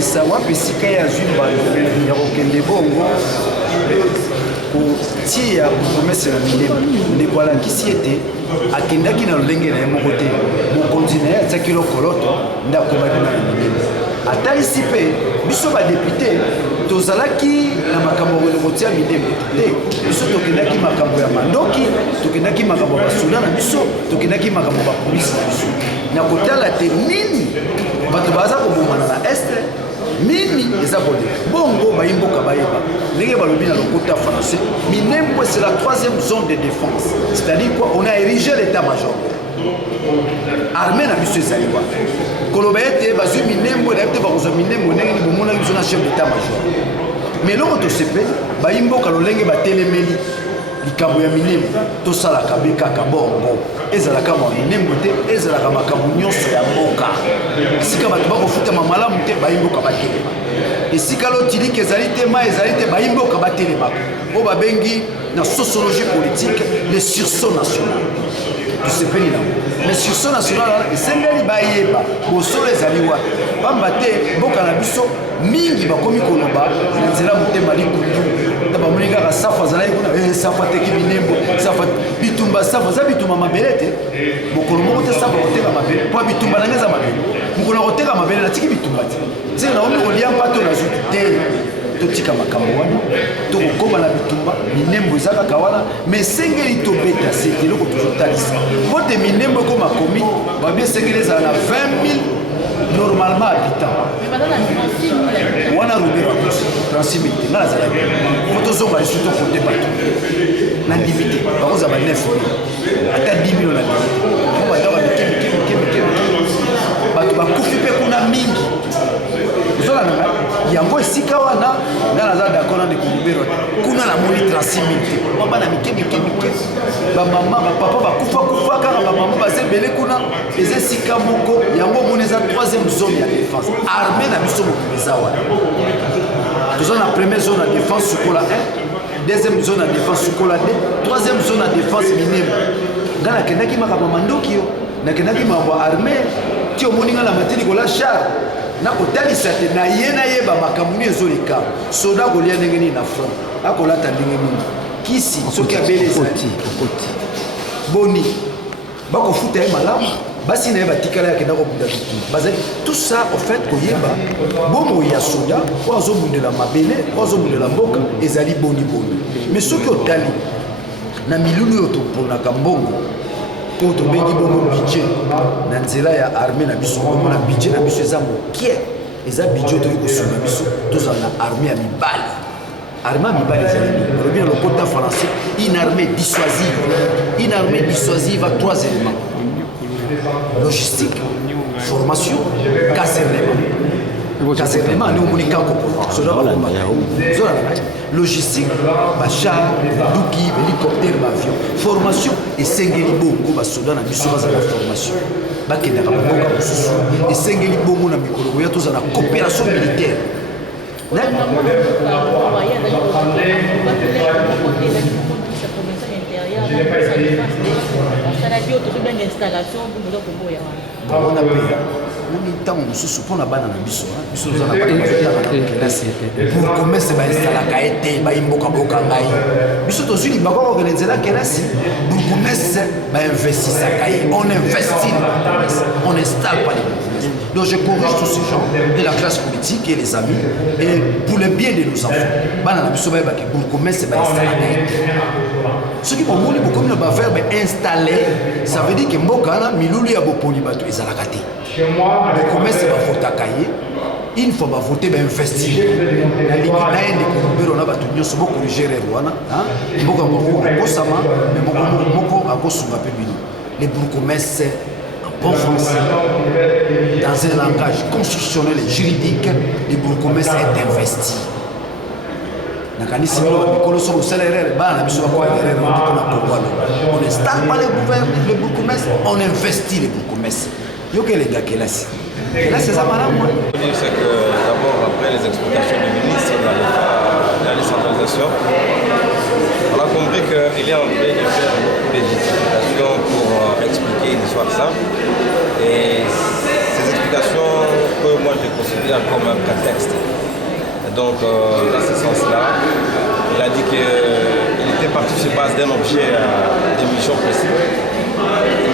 kotalisa wapi esika ya zwi ya kokende bongo kotia promese na milemo ndeko alakisi ete akendaki na lolenge na ye moko te mokonzi na ye atiaki lokoloto nde akomaki na milemo atalisi mpe biso badepute tozalaki na makambo kotia milemo te biso tokendaki makambo ya mandoki tokendaki makambo ya basoda na biso tokendaki makambo ya bapolisi na biso na kotala te nini bato baza kobomana na este nini eza koleka bongo bayimboka bayeba ndenge balobi na lokota français Minembwe c'est la troisième zone de défense, c'est-à-dire quoi, on a érigé l'état-major armée na biso ezali wa koloba ete bazwi Minembwe na ete bakozwa Minembwe ndenge ni bomona biso na chef d'état-major mais loko tosepe bayimboka lolenge batelemeli likambo ya Minembwe tosalaka be kaka bongo ezalaka ma Minembwe te ezalaka makambo nyonso ya mboka esika bato bakofutama malamu te bayimboka batelema esika lotilike ezali te ma ezali te bayimboka batelemaka oyo babengi na sociologie politique le sursaut national tosepeli nango le sursaut national esengeli bayeba bosolo ezali wapi pamba te mboka na biso mingi bakomi koloba na nzela motema likundu na bamoni kaka safu azalaki kuna safu ateki Minembwe safu bitumba safu aza bitumba mabele te mokolo moko te safu akoteka mabele mpo bitumba nange eza mabele mokolo akoteka mabele natiki bitumba te nzela naomi kolia mpato nazuti te totika makambo wana tokokoma na bitumba Minembwe eza kaka wana mais esengeli tobeta se eloko tozotalisa mpo te Minembwe ekoma komi babi esengeli ezala na 20 000 normalement habitants. Wana Rubero akosi 36 000 nga nazalaki po tozonga lisusu tokote bato na ndimite bakozala 9 000 ata 10 000 na ndimite po badaka mike bato bakufi mpe kuna mingi ozolana nga yango esika wana nga naza dako na ndeko Rubero kuna namoni 36 000 te bana mike bamama bapapa bakufa kaka bamama baza ebele kuna eza esika moko yango omoni eza 3e zone ya défense armée na biso mokili eza wana toza na première zone ya défense sukola 1 2e zone ya défense sukola 2 3e zone ya défense Minembwe nga nakendaki makambo mandoki yo nakendaki makambo ya armée ti omoni nga na matini kola char nakotalisa te nayeba makambo nini ezoleka soda kolia ndenge nini na front akolata ndenge nini kisi soki abele ezali boni bakofuta ye malamu basi na ye batikala yakenda kobunda bitumba bazali tout ça au fait koyeba bomo ya soda oyo azobundela mabele oyo azobundela mboka ezali boni mais soki otali na milulu oyo toponaka mbongo oyo tobengi bongo budget na nzela ya armée na biso omona budget na biso eza mokie eza budget toyi kosunga biso tozala na armée ya mibali armée ya mibali ezali nini olobi na lokota français une armée dissuasive à 3 éléments logistique formation casernement nde omoni kako soda bakombaka logistique bachar duki hélicoptère baavion formation esengeli bongo basoda na biso bazala na formation bakendaka baboka mosusu esengeli bongo na mikolo koya tozala na coopération militaire on a payé nani ntango mosusu mpona bana na biso biso toza na banakelasi pour commerce bainstallaka ye te bayimbokaboka ngai biso tozwi limbaka kokende nzela kelasi pour commerce bainvestisaka ye on investit on installe pas les business. Donc je corrige tous ces gens de la classe politique et les amis et pour le bien de nos enfants bana na biso bayebaki pour commerce bainstallaka ye te soki bomoni bokomi na baverbe installer ça veut dire que mboka wana milulu ya boponi bato ezalaka te bokomese bavotaka ye une fois bavote bainvestir nalingi nayende kolobelo na bato nyonso bokorigere wana mboka moko akosama me moko akosunga mpe bino les bourgmestres en bon français dans un langage constitutionnel et juridique les bourgmestres est investi nakanisi bino mikolo so kosala erreur bana na biso bakoya erreur mpona kobwana on installe pas les bourgmestres on investit les bourgmestres yokelenga kelasi kelasi eza malamu c'est que d'abord après les explications du ministre dans la décentralisation on a compris qu'il est en train de faire beaucoup de justifications pour expliquer une histoire simple et ces explications que moi je le considère comme un prétexte. Et donc, dans ce sens-là, il a dit qu'il était parti sur base d'un objet de mission précis.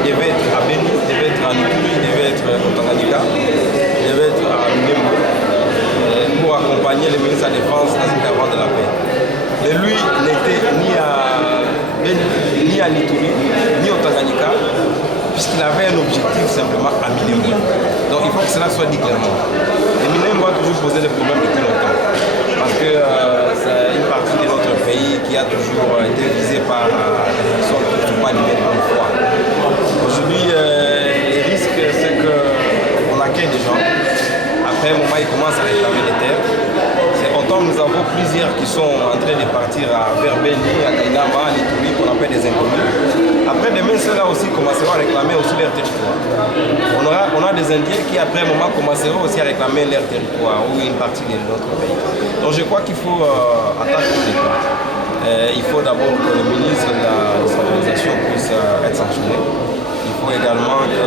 Il devait être à Beni, il devait être à Nuturi, il devait être au Tanganyika, il devait être à Minembo pour accompagner le ministre de la Défense dans une caravane de la paix. Et lui n'était ni à Beni, ni à Nuturi, ni au Tanganyika, puisqu'il avait un objectif simplement à Minembo. Donc il faut que cela soit dit clairement. Et Minembo a toujours posé des problèmes depuis longtemps. Parce que c'est une partie de notre pays qui a toujours été visée par des personnes qui ne sont pas animées de bonne foi. Aujourd'hui, le risque, c'est qu'on accueille des gens. Après un moment, ils commencent à réclamer des terres. Autant nous avons plusieurs qui sont en train de partir vers Beni, à Kainama, à Nituri, qu'on appelle des inconnus. Après, demain, ceux-là aussi commenceront à réclamer aussi leur territoire. On a des Indiens qui, après un moment, commenceront aussi à réclamer leur territoire ou une partie de notre pays. Donc, je crois qu'il faut attaquer l'État. Il faut d'abord que le ministre de la décentralisation puisse être sanctionné. Il faut également que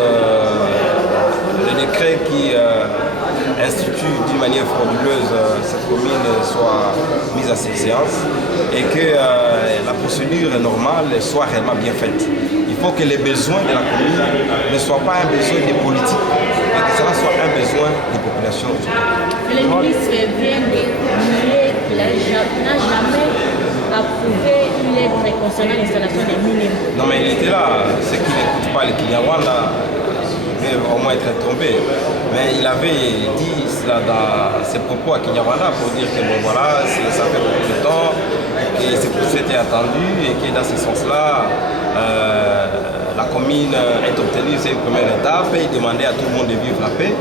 le décret qui institue d'une manière frauduleuse cette commune soit mise à cette séance et que la procédure normale soit réellement bien faite. Il faut que les besoins de la commune ne soient pas un besoin des politiques, mais que cela soit un besoin des populations. Le ministre vient de nier qu'il n'a jamais approuvé une lettre concernant l'installation des mines. Non mais il était là, c'est qu'il n'écoute pas les Kinyarwanda. Au moins être trompé. Mais il avait dit cela dans ses propos à Kinyarwanda pour dire que bon voilà, ça fait beaucoup de temps, que c'est pour ça que c'était attendu et que dans ce sens-là, la commune est obtenue, c'est une première étape et il demandait à tout le monde de vivre la paix.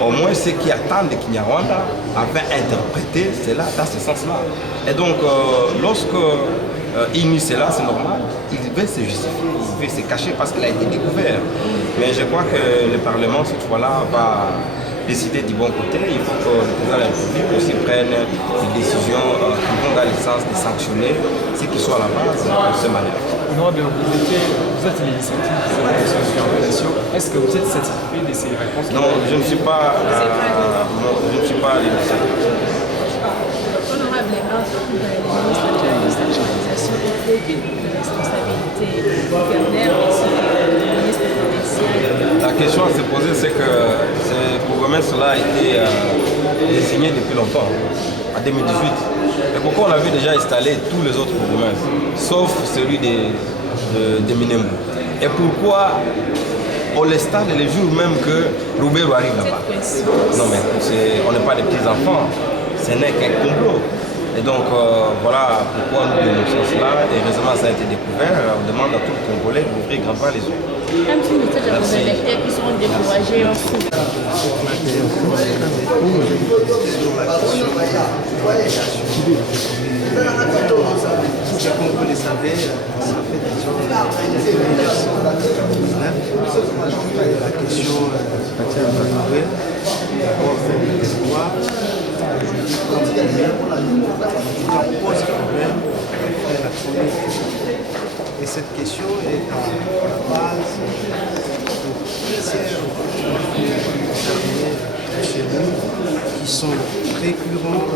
Au moins ceux qui attendent de Kinyarwanda avaient interprété cela dans ce sens-là. Et donc lorsque il nie cela, c'est normal, il veut se justifier, il veut se cacher parce qu'il a été découvert. Mais je crois que le Parlement, cette fois-là, va décider du bon côté. Il faut que le président de la République aussi prenne des décisions qui vont dans le sens de sanctionner ce qui soit à la base de ce manière. Honorable, vous êtes l'initiative de cette organisation. Est-ce que vous êtes satisfait de ces réponses? Non, je ne suis pas l'initiative. Honorable, en tant que ministre de la décentralisation, il faut que la responsabilité du gouverneur ainsi que du ministre provincial. La question à se poser, c'est que ce bourgmestre cela a été désigné depuis longtemps, en 2018. Et pourquoi on avait déjà installé tous les autres bourgmestres, sauf celui de Minembo? Et pourquoi on l'installe le jour même que Roubaix arrive là-bas? Non mais on n'est pas des petits enfants, ce n'est qu'un complot. Et donc voilà pourquoi nous dénonçons cela. Et heureusement ça a été découvert. On demande à tout le Congolais d'ouvrir grandement les yeux. Un petit message à vos électeurs qui seront découragés en foot. Comme vous le savez, ça fait déjà 1999 la question nouvelle, d'abord le territoire, aujourd'hui continuer, qui pose problème à la commune. Et cette question est à la base de plusieurs conflits chez nous qui sont récurrents,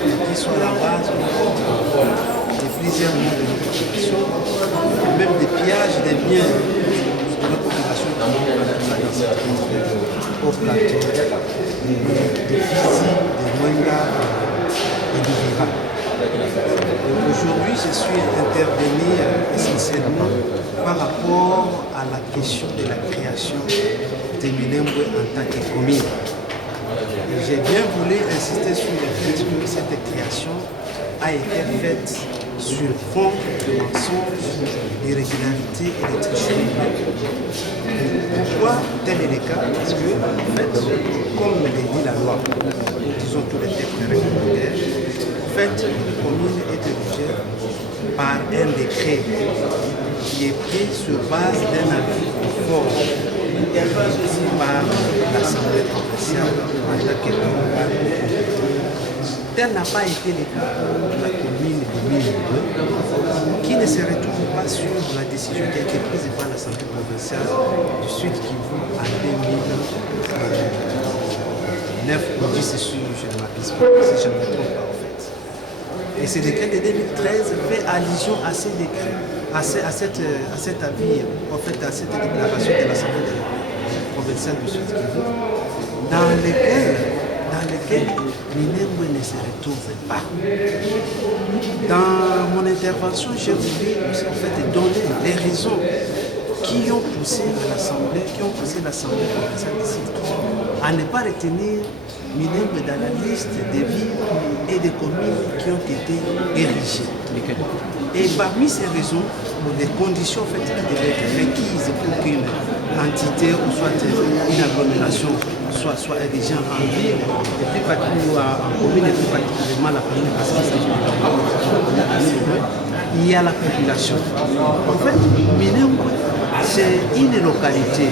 qui sont à la base de plusieurs mois de notre population, et même des pillages des biens de notre population au plateau, des Fizi, des Mwenga et du Vira. Aujourd'hui, je suis intervenu essentiellement par rapport à la question de la création de Minembwe en tant que commune. J'ai bien voulu insister sur le fait que cette création a été faite sur fond de mensonges, d'irrégularités et de tricheries. Pourquoi tel est le cas? Parce que, en fait, comme le dit la loi, disons tous les textes réglementaires, en fait, une commune est érigée par un décret qui est pris sur base d'un avis conforme par l'Assemblée provinciale en tant que tel n'a pas été le cas pour la commune de Minembo, qui ne se retrouve pas sur la décision qui a été prise par l'Assemblée provinciale du Sud Kivu en 2000. 9 ou 10 c'est sûr, je ne m'abuse pas, si je ne me trompe pas en fait. Et ce décret de 2013 fait allusion à ces décrets, à cet avis, en fait, à cette déclaration de l'Assemblée provinciale du Sud-Kivu, dans lequel Minembwe ne se retrouve pas. Dans mon intervention, j'ai voulu en fait donner les raisons qui ont poussé l'Assemblée provinciale du Sud-Kivu à ne pas retenir Minembwe dans la liste des villes et des communes qui ont été érigées. Et parmi ces raisons, des conditions en fait, qui devaient être requises pour qu'une entité ou soit une agglomération soit érigée en ville, et plus particulièrement en commune, et plus particulièrement la commune, parce qu'il s'agit de il y a la population. En fait, Minembwe, c'est une localité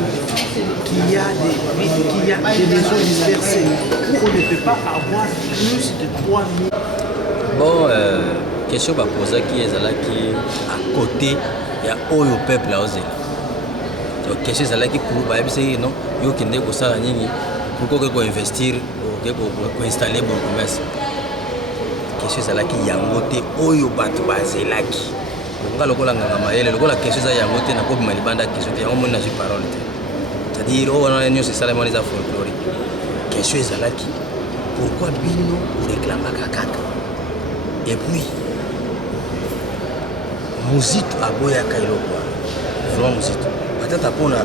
qui a des maisons dispersées où on ne peut pas avoir plus de 3000. Bon, question va poser qui est là qui à côté il y a Oyo peuple là aussi. Donc question est là qui pour bah c'est non yo qui ndeko sala nyingi pourquoi que investir ou installer bon commerce. Question est là qui yangote Oyo batu bazelaki. Nga lokola nganga mayele lokola question za yangote na kobi malibanda question te yango mona ji parole te. C'est-à-dire on a une c'est ça les mots folkloriques. Question est là qui pourquoi bino réclame kaka. Et puis, Muzito aboyaka iloko. Vraiment Muzito. Matata pona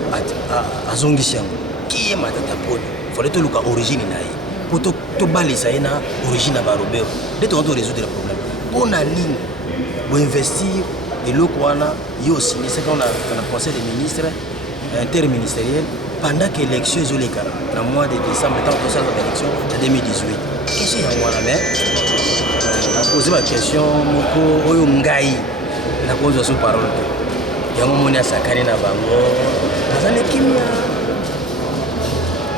azongisha yango. Qui est matata pona? Fallait to luka origine na ye. Pour to balisa na origine ba Robert. Dès to résoudre le problème. Pona nini bo investir iloko wana yo signé c'est qu'on a conseil des ministres interministériel pendant que l'élection est le cas. Dans le mois de décembre, tant que ça l'élection en 2018. Qu'est-ce qu'il y a moi là poser ma question moko oyo ngai na kozwa sous parole yango moni asakani na bango azali kimia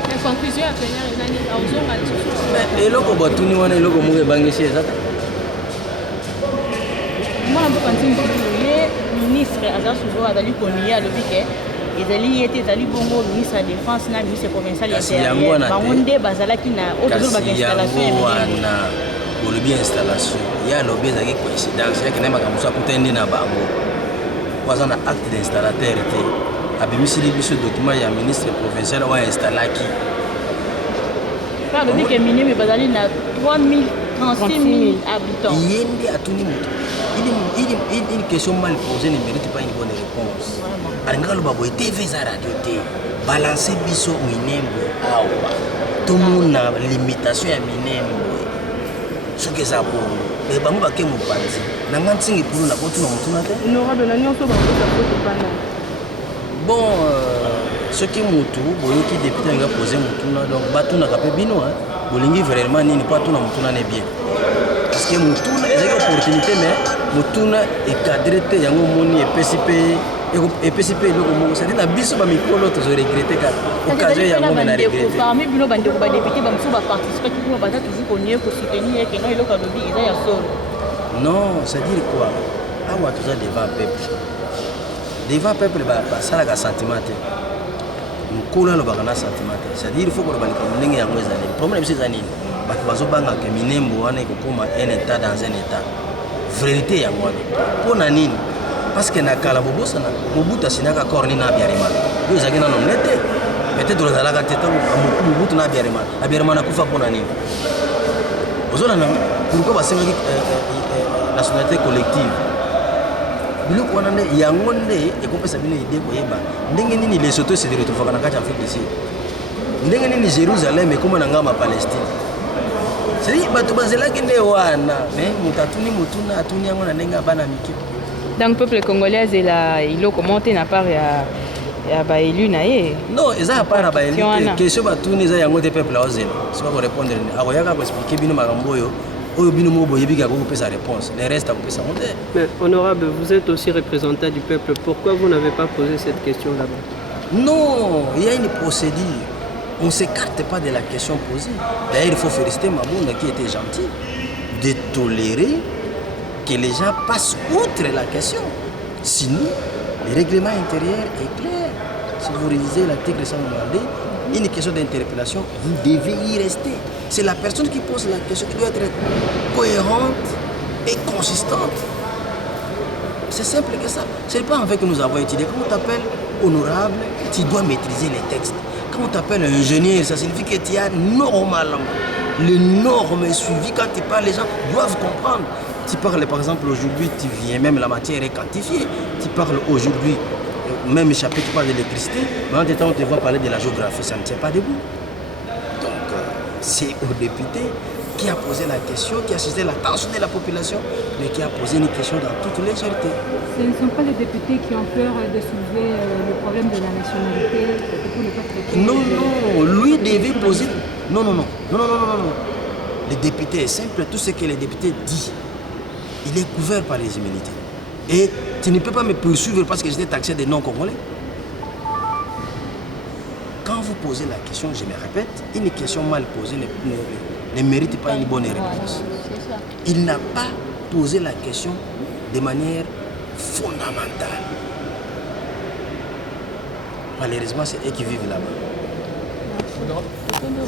la conclusion à tenir nani auzonga eloko batuni wana eloko moko ebangisi ezata mwana mboka ntingi ye ministre aza souvent azali konie alobi ke ezali ete ezali bongo ministre ya défense na ministre provincial intérieur bango nde bazalaki na oyo bakinstallation wana olobi installation ya lobi ezalaki coïncidence yake na makambo so akuta nde na bango waza na acte d'installateur te abimisili biso document ya ministre provincial oyo installaki alobi ke Minembwe bazali na 36 000 habitants ye nde atuni moto une question mal posée ne mérite pas une bonne réponse alingaka loba boye tv eza radio te balance biso Minembwe awa tomona limitation ya Minembwe soki eza bongo me bango bake mopanzi nanga ntingi pulu na kotuna motuna te honorable na nyonso bakota kotopana bon soki motu boyoki député alinga pose motuna donc batunaka mpe bino bolingi vraiment nini mpo atuna motuna ne bien parce que motuna ezalaki opportunité mais motuna ekadre te yango moni epesi mpe eloko moko cedi na biso bamikolo tozoregrete kaka occasion yango me na regrete parmi bino bandeko badepute bamosusu baparticipe kino baza toujours konie kosoutenir ekenga eloko alobi eza ya solo non c'est-à-dire quoi awa toza devant peuple basalaka sentiment te mokolo alobaka na sentiment te c'est-à-dire il faut koloba likambo ndenge yango ezali problème biso eza nini bato bazobangaka Minembwe wana ekokoma un état dans un état vérité yango wana mpo na nini parce que na kala bobosana mobutu asinaka accord nini na Abiyarimana oyo ezalaki nano ne te peut-être ozalaka te ntango mobutu na Abiyarimana akufa mpo na nini ozolanda pourquoi basengaki nationalité collective biloko wana nde yango nde ekopesa bino ide koyeba ndenge nini Lesotho esedi retrouvaka na kati ya Afrique du Sud ndenge nini Jérusalem ekoma na ngamba Palestine c'est bato bazelaki nde wana mais moto atuni motuna atuni yango na ndenge abana mike. Donc peuple congolais azela iloko monte na part ya baélu na ye non eza ya part ya baélu te question batuni eza yango te peuple azela soka korépondre akoyaka koexplike bino makambo oyo bino mo boyebi kaka kopesa réponse le reste akopesa ngo te. Mais honorable, vous êtes aussi représentant du peuple, pourquoi vous n'avez pas posé cette question là-bas? Non, il y a une procédure. On ne s'écarte pas de la question posée. D'ailleurs, il faut féliciter Mabouna qui était gentil de tolérer que les gens passent outre la question. Sinon, le règlement intérieur est clair. Si vous révisez l'article 192, une question d'interpellation, vous devez y rester. C'est la personne qui pose la question qui doit être cohérente et consistante. C'est simple que ça. Ce n'est pas en fait que nous avons étudié. Quand on t'appelle honorable, tu dois maîtriser les textes. Quand on t'appelle ingénieur, ça signifie que tu as normalement les normes suivies. Quand tu parles, les gens doivent comprendre. Tu parles par exemple aujourd'hui, tu viens, même la matière est quantifiée. Tu parles aujourd'hui, même chapitre, tu parles de l'électricité. Mais en même temps, on te voit parler de la géographie, ça ne tient pas debout. Donc, c'est au député qui a posé la question, qui a suscité l'attention de la population, mais qui a posé une question dans toute légèreté. Ce ne sont pas les députés qui ont peur de soulever le problème de la nationalité pour ne pas traiter. Non, lui devait poser. Non. Le député est simple, tout ce que le député dit, il est couvert par les immunités. Et tu ne peux pas me poursuivre parce que j'étais taxé de non-congolais. Quand vous posez la question, je me répète, une question mal posée ne mérite pas une bonne réponse. Il n'a pas posé la question de manière fondamentale. Malheureusement, c'est eux qui vivent là-bas.